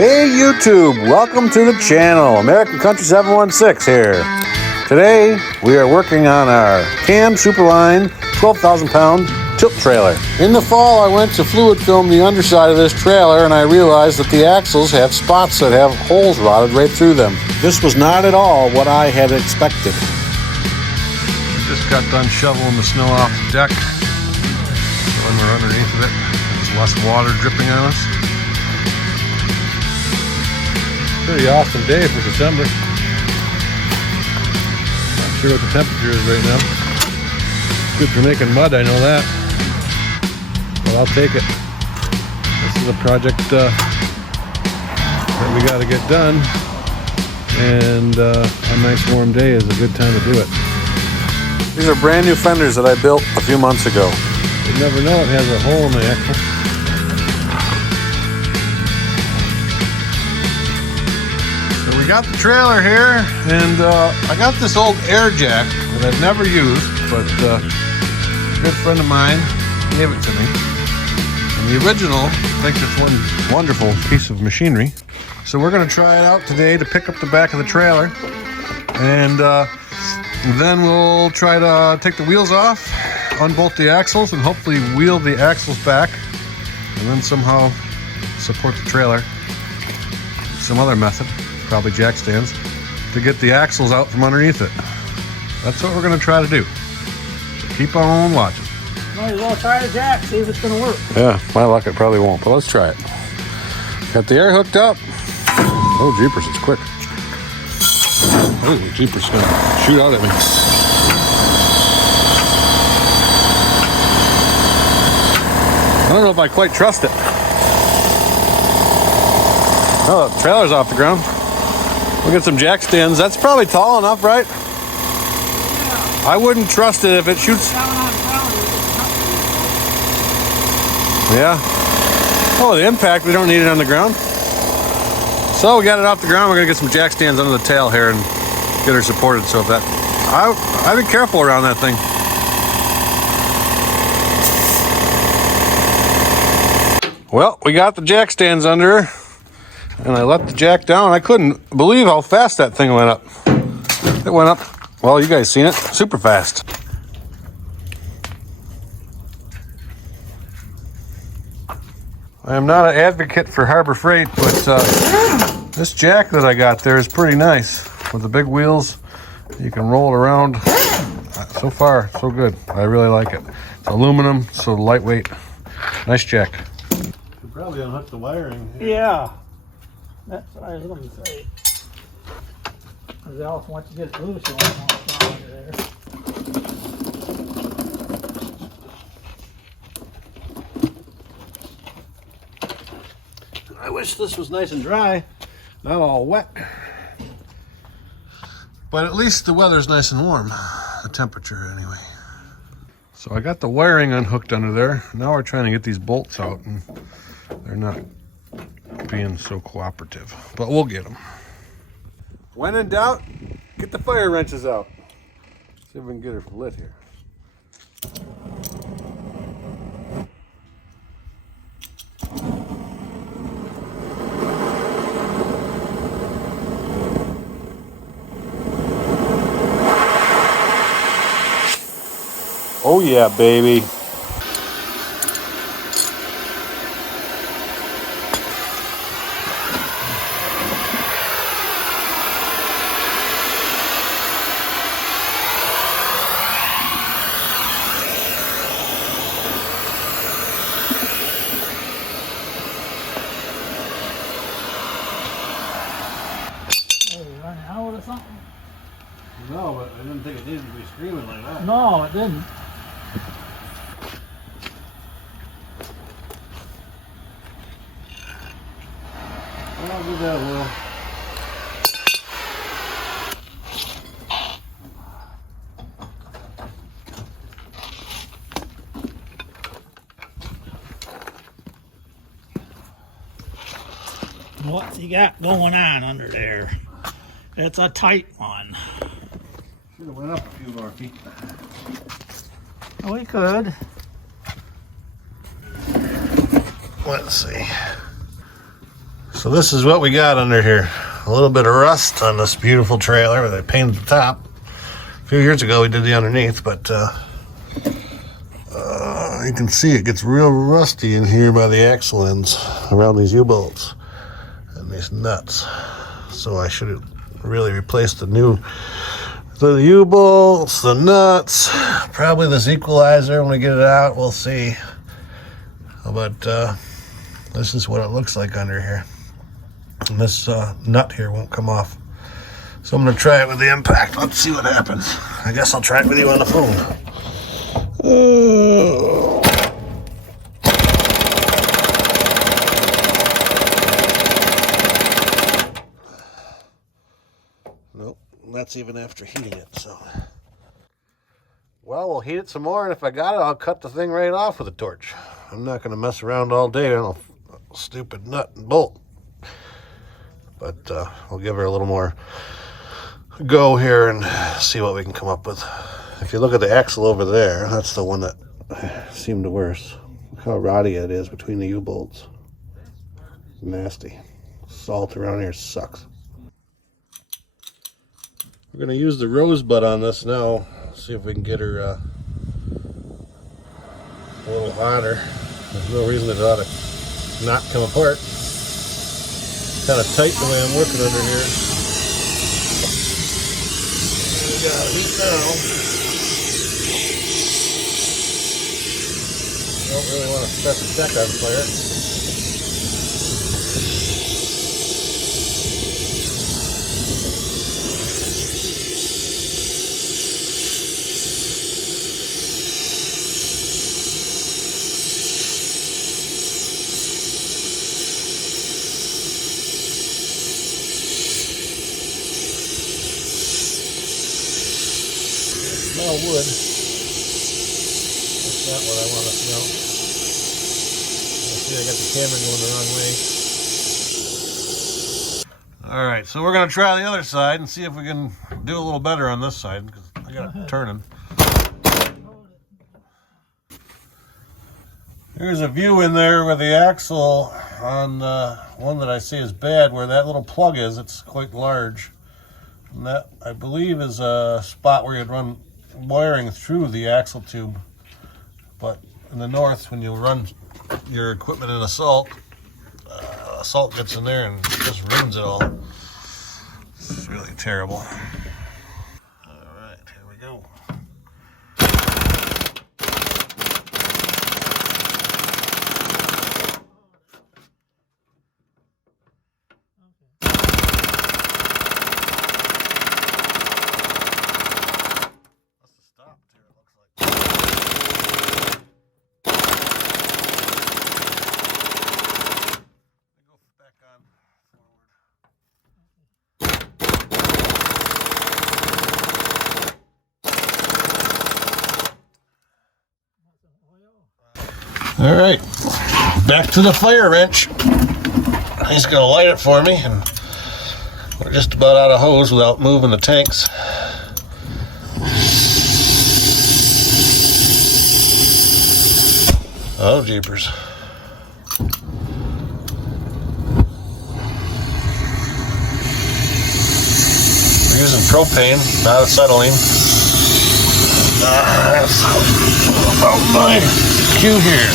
Hey YouTube, welcome to the channel. American Country 716 here. Today we are working on our CAM Superline 12,000 pound tilt trailer. In the fall I went to fluid film the underside of this trailer and I realized that the axles have spots that have holes rotted right through them. This was not at all what I had expected. Just got done shoveling the snow off the deck. When we're underneath of it, there's less water dripping on us. Pretty awesome day for December. Not sure what the temperature is right now. Good for making mud, I know that. But I'll take it. This is a project that we got to get done, and a nice warm day is a good time to do it. These are brand new fenders that I built a few months ago. You never know, it has a hole in the axle. We got the trailer here, and I got this old air jack that I've never used, but a good friend of mine gave it to me. And the original, I think it's one wonderful piece of machinery. So we're going to try it out today to pick up the back of the trailer, and then we'll try to take the wheels off, unbolt the axles, and hopefully wheel the axles back, and then somehow support the trailer. Some other method. Probably jack stands, to get the axles out from underneath it. That's what we're going to try to do. Keep on watching. Might as well try the jack, see if it's going to work. Yeah, my luck it probably won't, but let's try it. Got the air hooked up. Oh, jeepers, it's quick. Oh, jeepers, going to shoot out at me. I don't know if I quite trust it. Oh, the trailer's off the ground. We'll get some jack stands. That's probably tall enough, right? Yeah. I wouldn't trust it if it shoots. Yeah. Oh, the impact, we don't need it on the ground. So we got it off the ground. We're going to get some jack stands under the tail here and get her supported. So if that, I'd be careful around that thing. Well, we got the jack stands under her. And I let the jack down. I couldn't believe how fast that thing went up. It went up, well, you guys seen it, super fast. I am not an advocate for Harbor Freight, but this jack that I got there is pretty nice. With the big wheels, you can roll it around. So far, so good. I really like it. It's aluminum, so lightweight. Nice jack. You could probably unhook the wiring here. Yeah. That's what I was going to say. Because else, once you get it loose, you won't want to throw it there. I wish this was nice and dry, not all wet. But at least the weather's nice and warm, the temperature anyway. So I got the wiring unhooked under there. Now we're trying to get these bolts out, and they're not being so cooperative, but we'll get them. When in doubt, get the fire wrenches out. See if we can get her lit here. Oh yeah, baby. Running out or something? No, but I didn't think it needed to be screaming like that. No, it didn't. Well, I'll do that a little. What's he got going on under there? It's a tight one. Should have went up a few more feet. We could. Let's see. So this is what we got under here. A little bit of rust on this beautiful trailer. They painted the top. A few years ago we did the underneath, but you can see it gets real rusty in here by the axle ends around these U-bolts and these nuts. So I should really replace the U-bolts, the nuts, probably this equalizer when we get it out. We'll see. But this is what it looks like under here. And this nut here won't come off. So I'm going to try it with the impact. Let's see what happens. I guess I'll try it with you on the phone. Nope, that's even after heating it. So, well, we'll heat it some more, and if I got it, I'll cut the thing right off with a torch. I'm not going to mess around all day on a stupid nut and bolt. But we'll give her a little more go here and see what we can come up with. If you look at the axle over there, that's the one that seemed the worst. Look how rotty it is between the U-bolts. Nasty. Salt around here sucks. We're going to use the rosebud on this now. See if we can get her a little hotter. There's no reason it ought to not come apart. Kind of tight the way I'm working under here. We got it heat now. Don't really want to set the deck on fire. Smell wood. That's not what I want to smell. See, I got the camera going the wrong way. All right, so we're going to try the other side and see if we can do a little better on this side, because I got it turning. Here's a view in there where the axle on one that I see is bad, where that little plug is. It's quite large. And that, I believe, is a spot where you'd run wiring through the axle tube. But in the north, when you run your equipment in a salt gets in there and just ruins it all. It's really terrible. All right, here we go. All right, back to the fire wrench. He's gonna light it for me, and we're just about out of hose without moving the tanks. Oh, jeepers. We're using propane, not acetylene. That's about my cue here.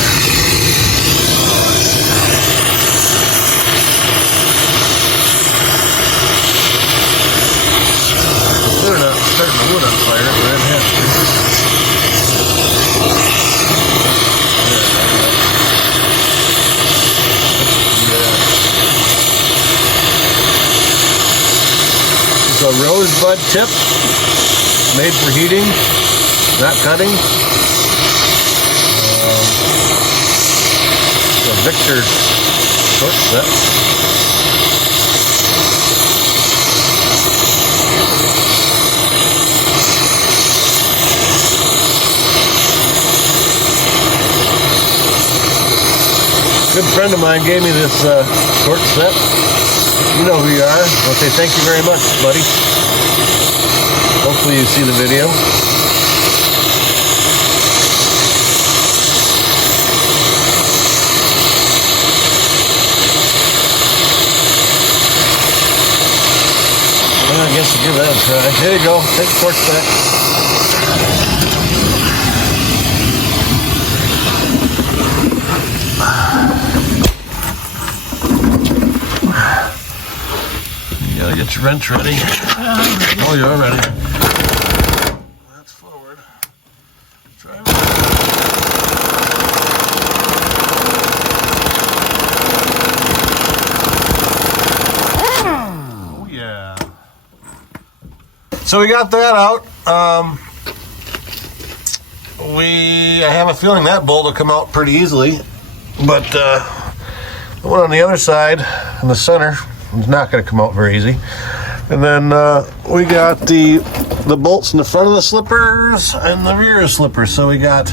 Better not start the wood on fire, but I have to. It's a rosebud tip, made for heating, not cutting. The Victor short set. Good friend of mine gave me this short set. You know who you are. I'll say thank you very much, buddy. Hopefully you see the video. I guess I'll give that a try. Here you go. Take the torch back. You gotta get your wrench ready. Oh, you're ready. That's forward. Try it. Oh, yeah. So we got that out. I have a feeling that bolt will come out pretty easily, but the one on the other side in the center is not going to come out very easy. And then we got the bolts in the front of the slippers and the rear slippers. So we got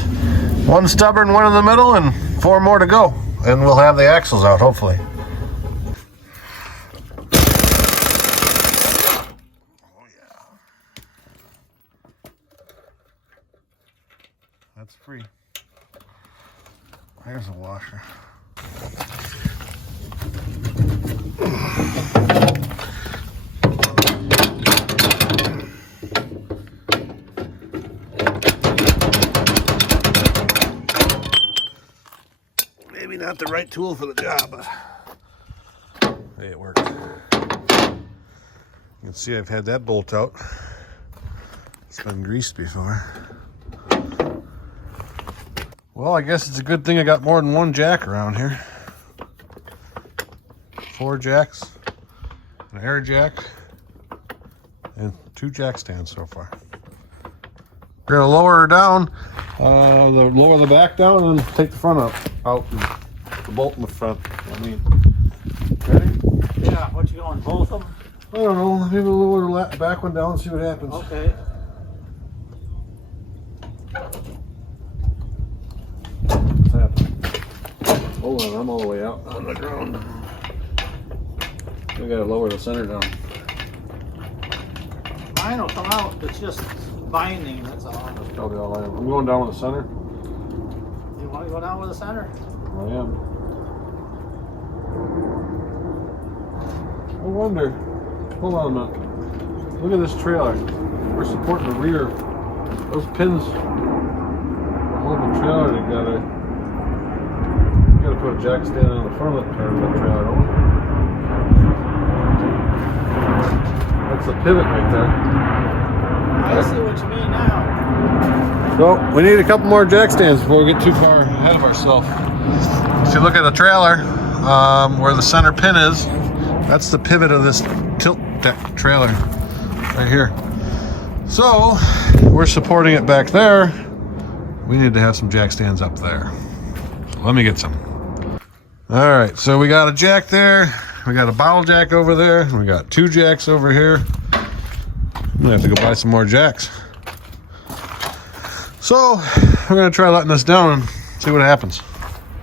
one stubborn, one in the middle, and 4 more to go. And we'll have the axles out, hopefully. Oh, yeah. That's free. There's a washer. Maybe not the right tool for the job, but hey, it worked. You can see I've had that bolt out. It's been greased before. Well, I guess it's a good thing I got more than one jack around here. 4 jacks, an air jack, and 2 jack stands so far. We're gonna lower her down, lower the back down, and take the front out, and the bolt in the front. I mean, ready? Yeah, what you going, both of them? I don't know. Maybe we'll lower the back one down and see what happens. Okay. What's happening? Hold on, I'm all the way out on the ground. We gotta lower the center down. Mine will come out, it's just binding, that's all. Probably all I am. I'm going down with the center. You want to go down with the center? I am. I wonder. Hold on a minute. Look at this trailer. We're supporting the rear. Those pins hold the trailer together. You gotta put a jack stand on the front of the trailer, don't we? That's the pivot right there. I see what you mean now. So we need a couple more jack stands before we get too far ahead of ourselves. If you look at the trailer, where the center pin is, that's the pivot of this tilt deck trailer right here. So we're supporting it back there. We need to have some jack stands up there. Let me get some. All right, so we got a jack there. We got a bottle jack over there. We got 2 jacks over here. I'm gonna have to go buy some more jacks. So we're gonna try letting this down and see what happens.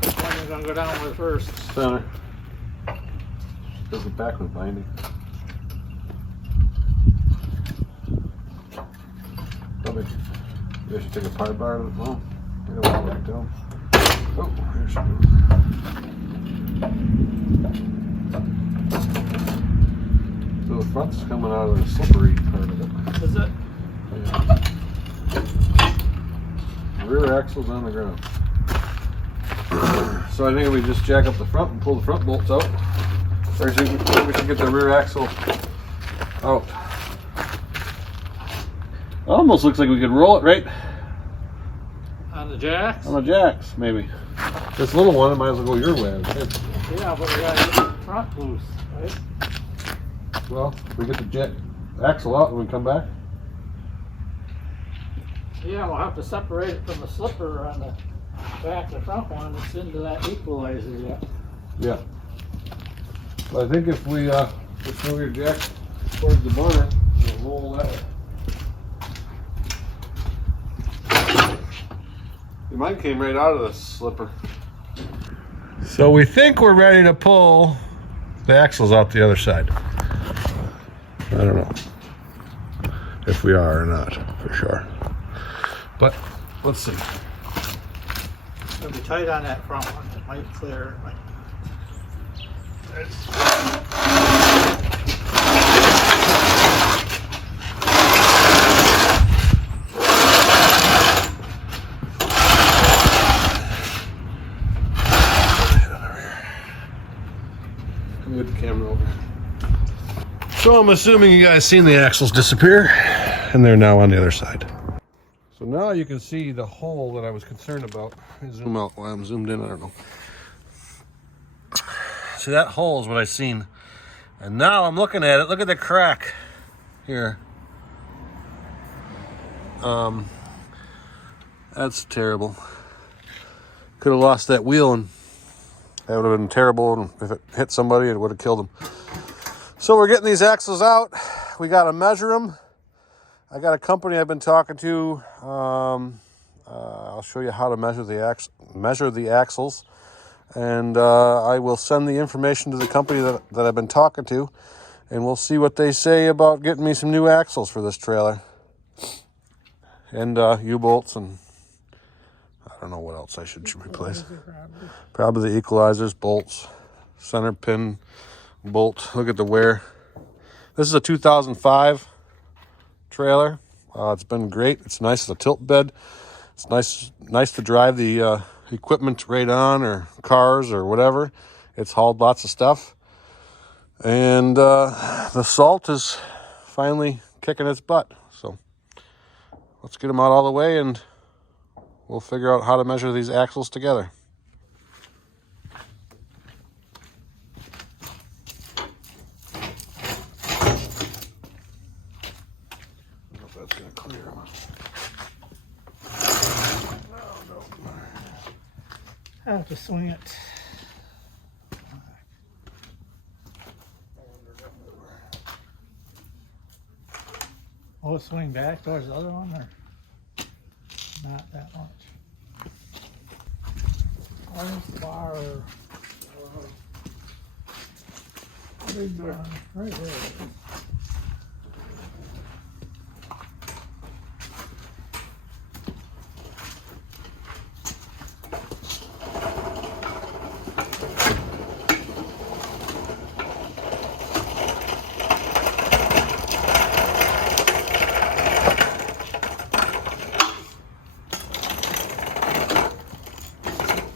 Which one are you going to go down with first? Center. Does the back with binding. Probably I should take a pry bar to the bone. Get it all back down. Oh, here she goes. So the front's coming out of the slippery part of it. Is it? Yeah. Rear axle's on the ground. So I think if we just jack up the front and pull the front bolts out, or we should get the rear axle out. Almost looks like we could roll it right On the jacks? on the jacks, maybe. This little one, it might as well go your way. Yeah, but we got to get the front loose, right? Well, if we get the jack axle out and we come back. Yeah, we'll have to separate it from the slipper on the back of the front one. It's into that equalizer yet. Yeah. But I think if we just move your jack towards the burner, we'll roll that way. Mine came right out of the slipper. So we think we're ready to pull the axles out the other side. I don't know if we are or not, for sure. But let's see. It'll be tight on that front one. It might clear. It might. get the camera over. So I'm assuming you guys seen the axles disappear, and they're now on the other side. So now you can see the hole that I was concerned about. Let me zoom out while I'm zoomed in, I don't know. See, that hole is what I seen. And now I'm looking at it, look at the crack here. That's terrible. Could have lost that wheel, and that would have been terrible. And if it hit somebody, it would have killed them. So we're getting these axles out. We got to measure them. I got a company I've been talking to. I'll show you how to measure the axles, and I will send the information to the company that I've been talking to, and we'll see what they say about getting me some new axles for this trailer, and U-bolts, and I don't know what else I should replace. Probably the equalizers, bolts, center pin, bolt. Look at the wear. This is a 2005 trailer. It's been great. It's nice as a tilt bed. It's nice to drive the equipment right on, or cars or whatever. It's hauled lots of stuff, and the salt is finally kicking its butt. So let's get them out all the way, and we'll figure out how to measure these axles together. That's gonna clear them. I have to swing it. Will it swing back towards the other one, or not that much? Where's the bar? Big bar, right there.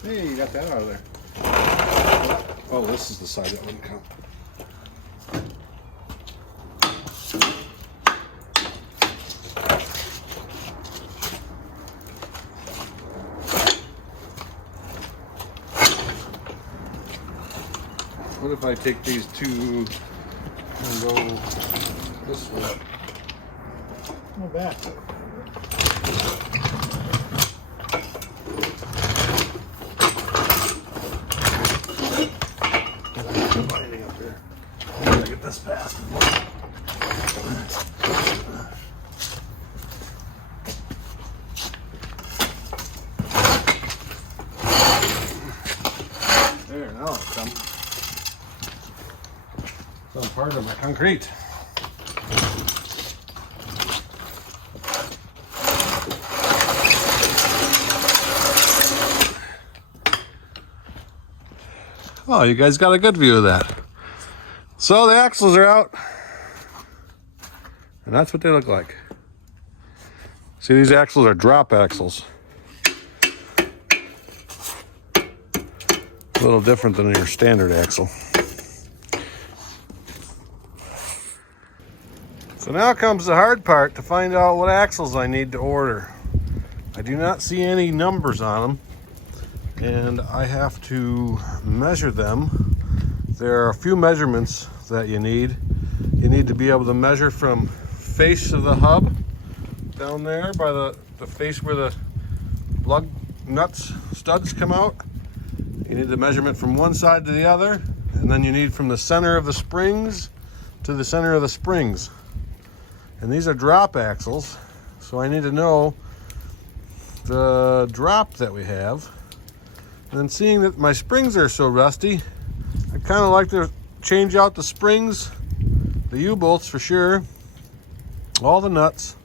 Hey, you got that out of there. Oh, this is the side that wouldn't count. What if I take these two and go this way? Go back. Binding up here. I gotta get this past. There, now it's come. Some part of my concrete. Oh, you guys got a good view of that. So the axles are out, and that's what they look like. See, these axles are drop axles. A little different than your standard axle. So now comes the hard part, to find out what axles I need to order. I do not see any numbers on them, and I have to measure them. There are a few measurements that you need. You need to be able to measure from face of the hub down there by the face where the lug nuts studs come out. You need the measurement from one side to the other, and then you need from the center of the springs to the center of the springs. And these are drop axles, so I need to know the drop that we have. And then, seeing that my springs are so rusty, I kind of like to change out the springs, the U-bolts for sure, all the nuts.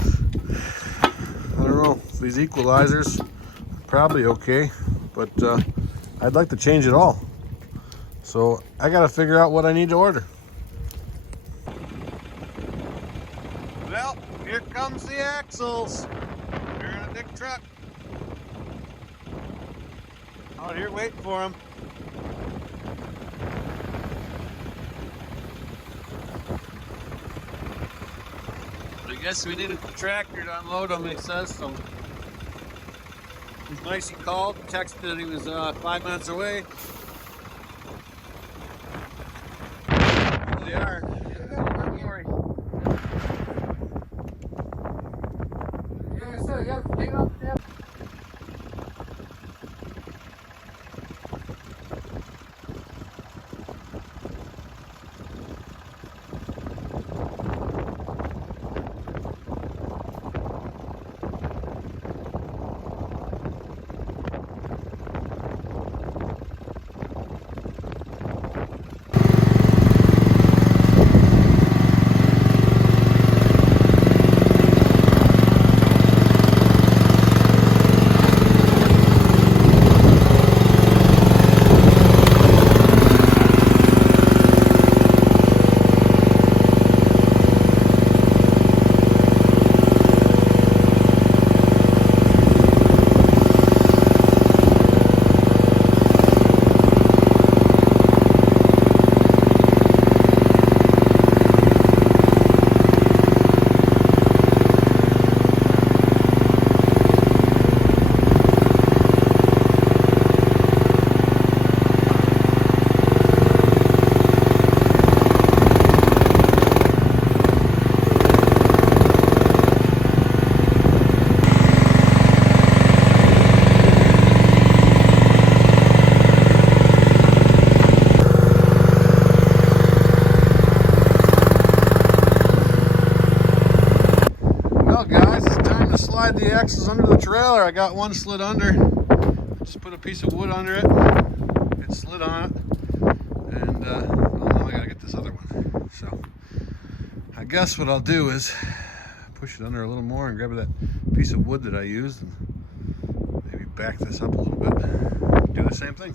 I don't know, these equalizers, probably okay, but I'd like to change it all. So I got to figure out what I need to order. Well, here comes the axles. They're in a big truck. Out here waiting for them. I guess we needed the tractor to unload them, he says, so. It was nice he called, texted that he was 5 minutes away. There they are. Slide the axles under the trailer. I got one slid under. Just put a piece of wood under it. It slid on it. And well, now I gotta get this other one. So I guess what I'll do is push it under a little more and grab that piece of wood that I used and maybe back this up a little bit. Do the same thing.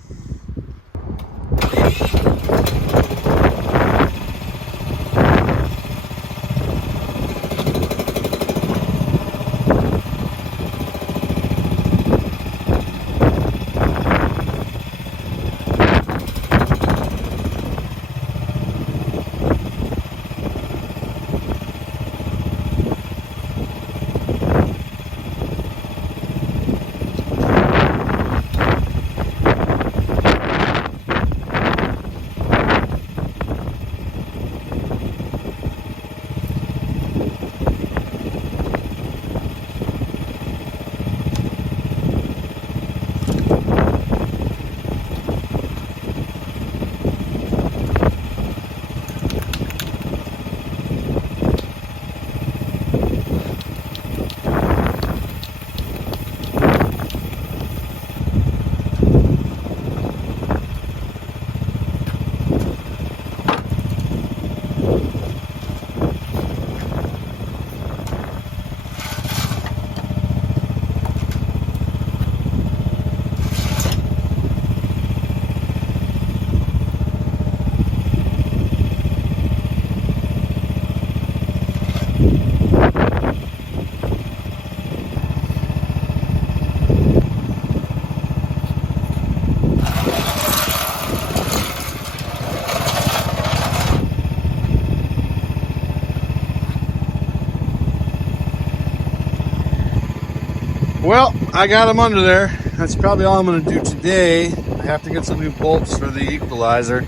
Well, I got them under there. That's probably all I'm going to do today. I have to get some new bolts for the equalizer.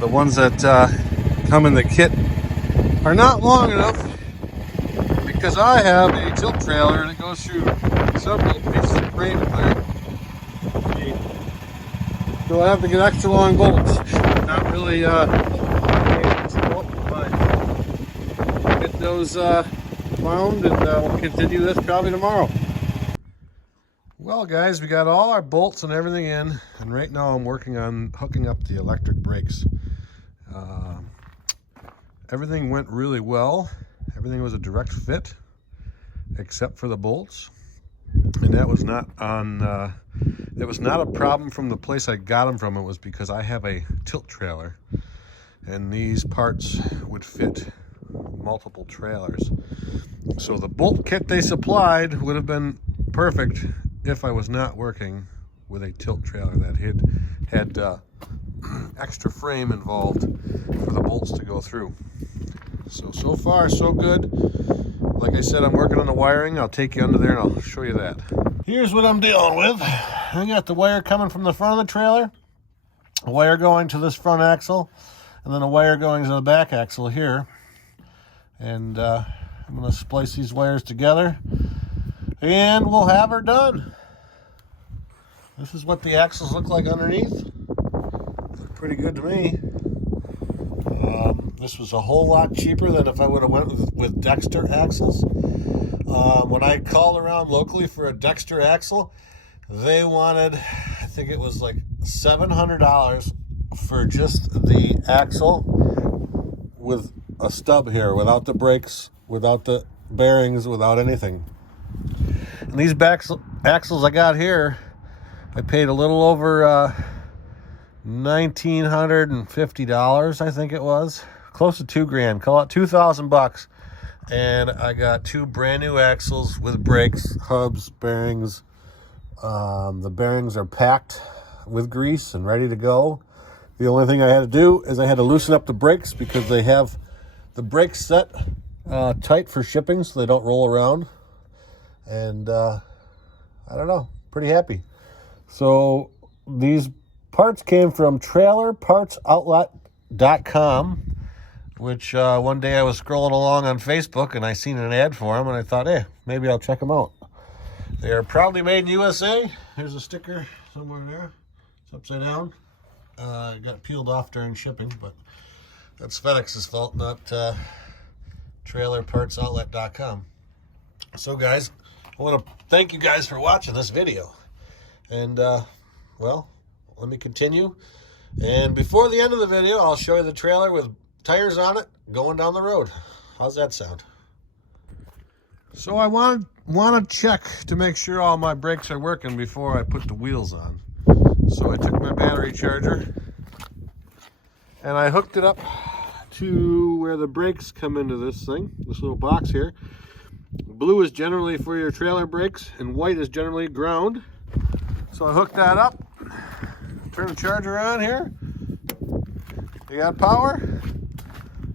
The ones that come in the kit are not long enough because I have a tilt trailer and it goes through several pieces of frame there. So I have to get extra long bolts. Not really get those found, and we'll continue this probably tomorrow. Well guys, we got all our bolts and everything in, and right now I'm working on hooking up the electric brakes. Everything went really well. Everything was a direct fit except for the bolts, and that was not on it was not a problem from the place I got them from. It was because I have a tilt trailer and these parts would fit multiple trailers. So the bolt kit they supplied would have been perfect if I was not working with a tilt trailer that had extra frame involved for the bolts to go through. So far so good. like I said, I'm working on the wiring. I'll take you under there and I'll show you that. Here's what I'm dealing with. I got the wire coming from the front of the trailer, a wire going to this front axle, and then a wire going to the back axle here. And I'm going to splice these wires together and we'll have her done. This is what the axles look like underneath. Look pretty good to me. This was a whole lot cheaper than if I would have went with Dexter axles. When I called around locally for a Dexter axle, they wanted, I think it was like $700 for just the axle with a stub here, without the brakes, without the bearings, without anything. And these axles I got here, I paid a little over $1,950, I think it was. Close to $2,000, call it $2,000. And I got 2 brand new axles with brakes, hubs, bearings. The bearings are packed with grease and ready to go. The only thing I had to do is I had to loosen up the brakes because they have the brakes set tight for shipping so they don't roll around. And I don't know, pretty happy. So these parts came from trailerpartsoutlet.com, which one day I was scrolling along on Facebook and I seen an ad for them and I thought, hey, maybe I'll check them out. They are proudly made in USA. Here's a sticker somewhere there. It's upside down. It got peeled off during shipping, but that's FedEx's fault, not trailerpartsoutlet.com. So guys, I want to thank you guys for watching this video. And, well, let me continue. And before the end of the video, I'll show you the trailer with tires on it going down the road. How's that sound? So I want to check to make sure all my brakes are working before I put the wheels on. So I took my battery charger and I hooked it up to where the brakes come into this thing, this little box here. Blue is generally for your trailer brakes and white is generally ground. So I hooked that up, turn the charger on here. You got power,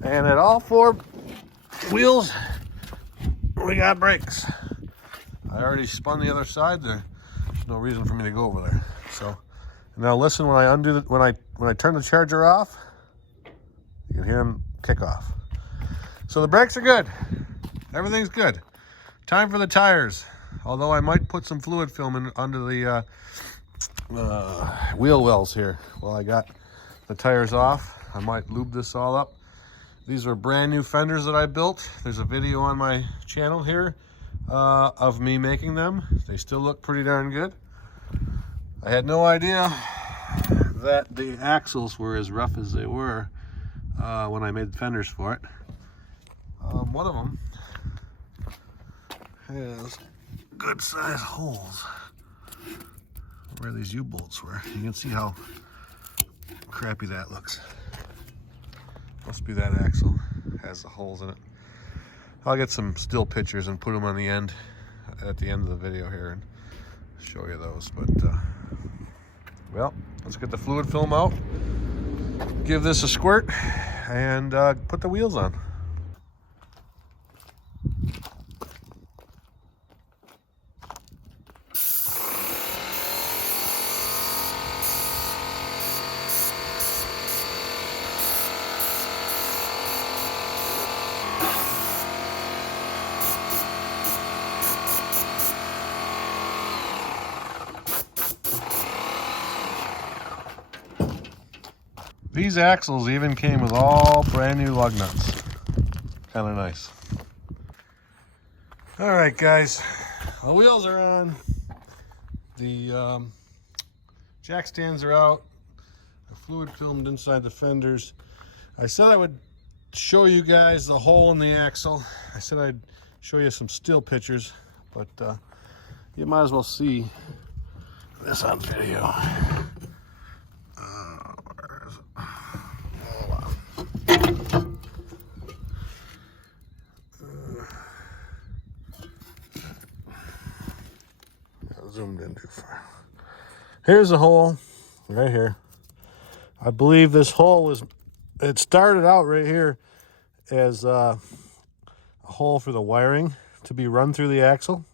and at all 4 wheels, we got brakes. I already spun the other side. There's no reason for me to go over there. So now listen, when I undo when I turn the charger off, you can hear them kick off. So the brakes are good. Everything's good. Time for the tires. Although I might put some fluid film in under the wheel wells here. While I got the tires off, I might lube this all up. These are brand new fenders that I built. There's a video on my channel here of me making them. They still look pretty darn good. I had no idea that the axles were as rough as they were when I made fenders for it. One of them has good sized holes where these U-bolts were. You can see how crappy that looks. Must be that axle has the holes in it. I'll get some still pictures and put them on the end, at the end of the video here, and show you those. But well, let's get the fluid film out, give this a squirt, and put the wheels on. These axles even came with all brand new lug nuts. Kind of nice. All right, guys, the wheels are on. The jack stands are out. The fluid filmed inside the fenders. I said I would show you guys the hole in the axle. I said I'd show you some still pictures, but you might as well see this on video. Zoomed in too far. Here's the hole right here. I believe this hole it started out right here as a a hole for the wiring to be run through the axle.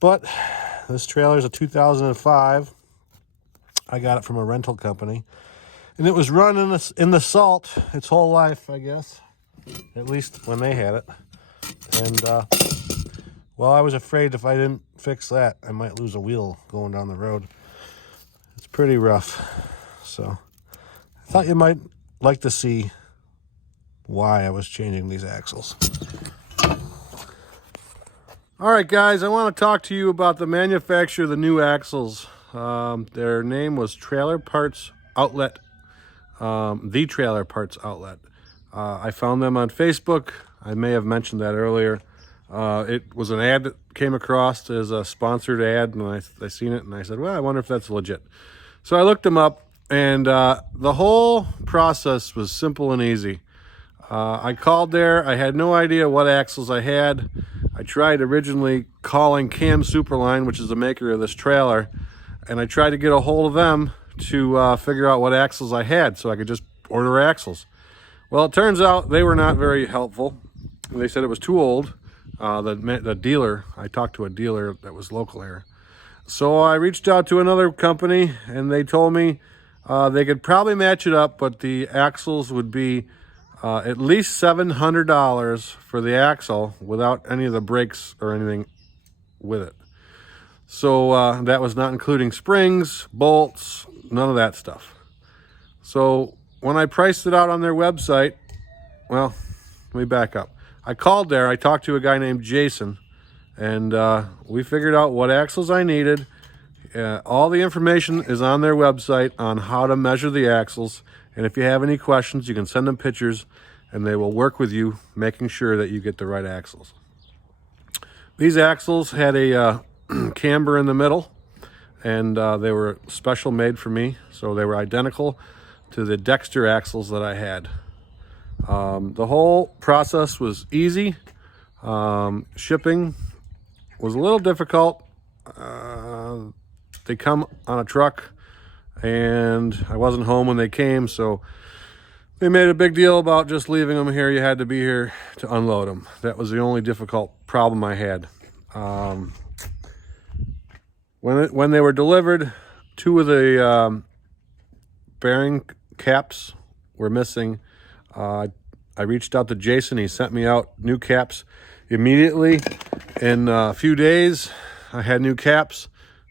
But this trailer is a 2005. I got it from a rental company. And it was run in the salt its whole life, I guess. At least when they had it. And, well, I was afraid if I didn't fix that, I might lose a wheel going down the road. It's pretty rough. So, I thought you might like to see why I was changing these axles. All right, guys, I want to talk to you about the manufacturer of the new axles. Their name was Trailer Parts Outlet, the Trailer Parts Outlet. I found them on Facebook. I may have mentioned that earlier. It was an ad that came across as a sponsored ad, and I seen it, and I said, well, I wonder if that's legit. So I looked them up, and the whole process was simple and easy. I called there. I had no idea what axles I had. I tried originally calling Cam Superline, which is the maker of this trailer, and I tried to get a hold of them to figure out what axles I had so I could just order axles. Well, it turns out they were not very helpful. They said it was too old. The dealer, I talked to a dealer that was local here. So I reached out to another company, and they told me they could probably match it up, but the axles would be at least $700 for the axle without any of the brakes or anything with it. So that was not including springs, bolts, none of that stuff. So when I priced it out on their website, well, let me back up. I called there, I talked to a guy named Jason, and we figured out what axles I needed. All the information is on their website on how to measure the axles. And if you have any questions, you can send them pictures, and they will work with you, making sure that you get the right axles. These axles had a camber in the middle, and they were special made for me. So they were identical to the Dexter axles that I had. The whole process was easy. Shipping was a little difficult. They come on a truck, and I wasn't home when they came, so they made a big deal about just leaving them here. You had to be here to unload them. That was the only difficult problem I had. When they were delivered, two of the bearing caps were missing. I reached out to Jason. He sent me out new caps immediately. In a few days, I had new caps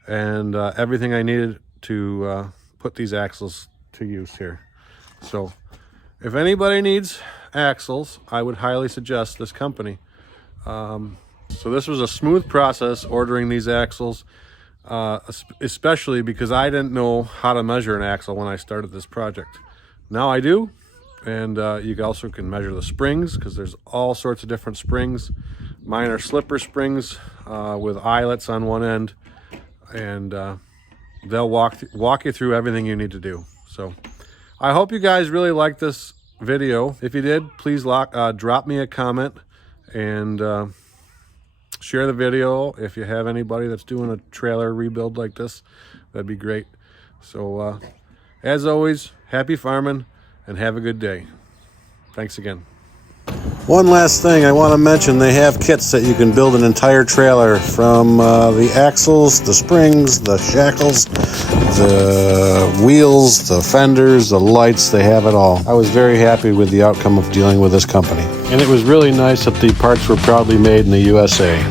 and everything I needed to put these axles to use here. So if anybody needs axles, I would highly suggest this company. So this was a smooth process ordering these axles, especially because I didn't know how to measure an axle when I started this project. Now I do. And you also can measure the springs, because there's all sorts of different springs. Mine are slipper springs with eyelets on one end, and they'll walk you through everything you need to do. So I hope you guys really liked this video. If you did, please drop me a comment and share the video. If you have anybody that's doing a trailer rebuild like this, that'd be great. So as always, happy farming. And have a good day. Thanks again. One last thing I want to mention, they have kits that you can build an entire trailer from the axles, the springs, the shackles, the wheels, the fenders, the lights. They have it all. I was very happy with the outcome of dealing with this company. And it was really nice that the parts were proudly made in the USA.